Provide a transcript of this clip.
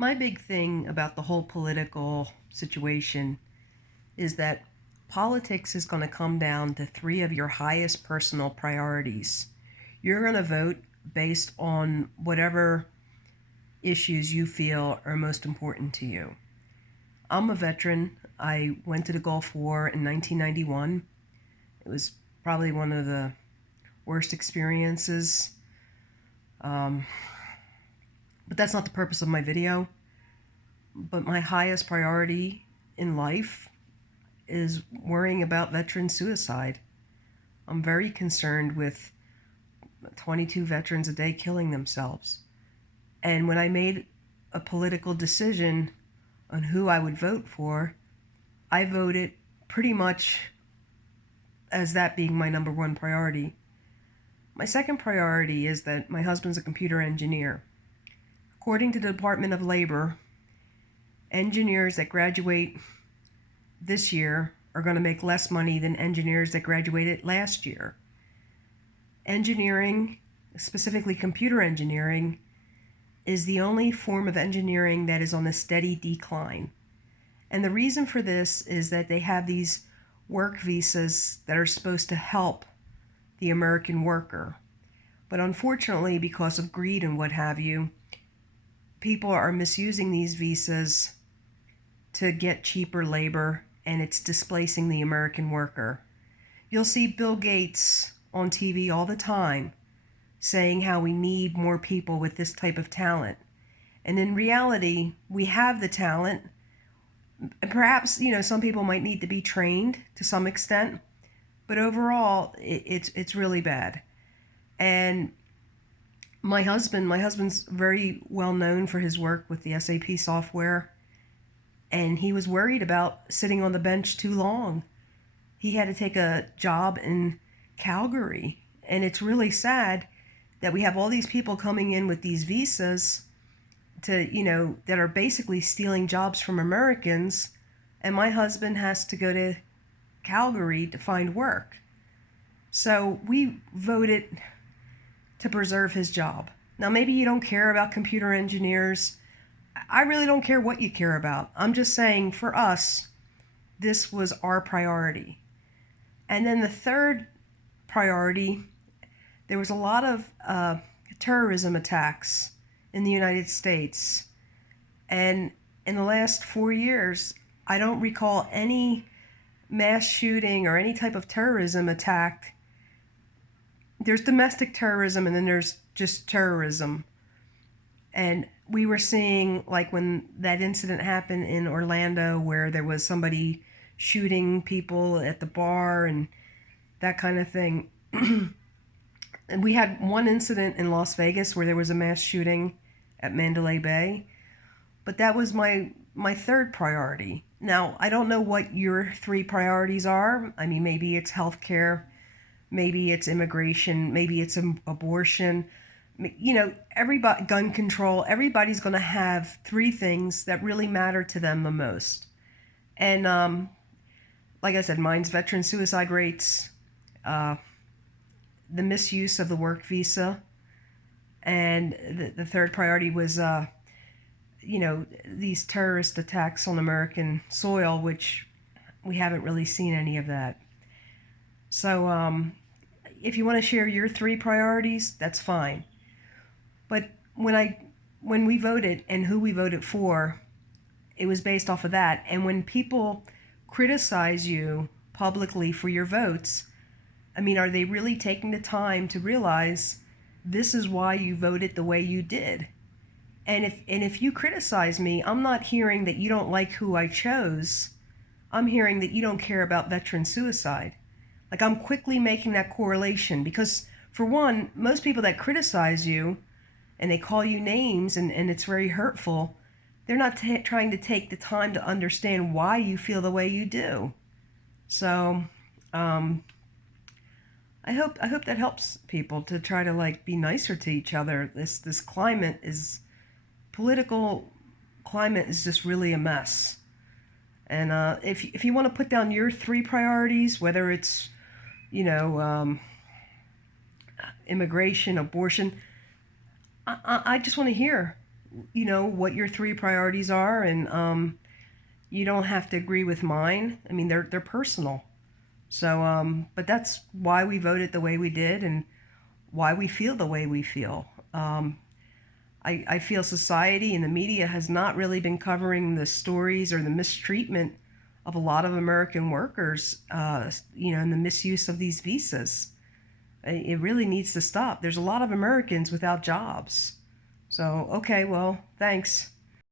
My big thing about the whole political situation is that politics is going to come down to three of your highest personal priorities. You're going to vote based on whatever issues you feel are most important to you. I'm a veteran. I went to the Gulf War in 1991. It was probably one of the worst experiences. Um, but that's not the purpose of my video. But my highest priority in life is worrying about veteran suicide. I'm very concerned with 22 veterans a day killing themselves. And when I made a political decision on who I would vote for, I voted pretty much as that being my number one priority. My second priority is that my husband's a computer engineer. According to the Department of Labor, engineers that graduate this year are going to make less money than engineers that graduated last year. Engineering, specifically computer engineering, is the only form of engineering that is on a steady decline. And the reason for this is that they have these work visas that are supposed to help the American worker. But unfortunately, because of greed and what have you, people are misusing these visas to get cheaper labor, and it's displacing the American worker. You'll see Bill Gates on TV all the time saying how we need more people with this type of talent. And in reality, we have the talent. Perhaps, some people might need to be trained to some extent, but overall, it's really bad. And my husband's very well known for his work with the SAP software, and he was worried about sitting on the bench too long. He had to take a job in Calgary, and it's really sad that we have all these people coming in with these visas to, that are basically stealing jobs from Americans, and my husband has to go to Calgary to find work. So we voted to preserve his job. Now, maybe you don't care about computer engineers. I really don't care what you care about. I'm just saying, for us, this was our priority. And then the third priority, there was a lot of terrorism attacks in the United States. And in the last 4 years, I don't recall any mass shooting or any type of terrorism attack. There's domestic terrorism, and then there's just terrorism. And we were seeing, like, when that incident happened in Orlando where there was somebody shooting people at the bar and that kind of thing. And we had one incident in Las Vegas where there was a mass shooting at Mandalay Bay. But that was my third priority. Now, I don't know what your three priorities are. I mean, maybe it's healthcare, maybe it's immigration, maybe it's abortion. Everybody, gun control, everybody's going to have three things that really matter to them the most. And like I said, mine's veteran suicide rates, the misuse of the work visa, and the third priority was, these terrorist attacks on American soil, which we haven't really seen any of that. So if you want to share your three priorities, that's fine. But when we voted and who we voted for, it was based off of that. And when people criticize you publicly for your votes, I mean, are they really taking the time to realize this is why you voted the way you did? And if you criticize me, I'm not hearing that you don't like who I chose. I'm hearing that you don't care about veteran suicide. Like, I'm quickly making that correlation because, for one, most people that criticize you and they call you names and it's very hurtful, they're not trying to take the time to understand why you feel the way you do. So, I hope that helps people to try to be nicer to each other. This political climate is just really a mess. And if you want to put down your three priorities, whether it's immigration, abortion, I just want to hear what your three priorities are, and you don't have to agree with mine. I mean, they're personal. So, but that's why we voted the way we did and why we feel the way we feel. I feel society and the media has not really been covering the stories or the mistreatment of a lot of American workers, and the misuse of these visas. It really needs to stop. There's a lot of Americans without jobs. So, okay, well, thanks.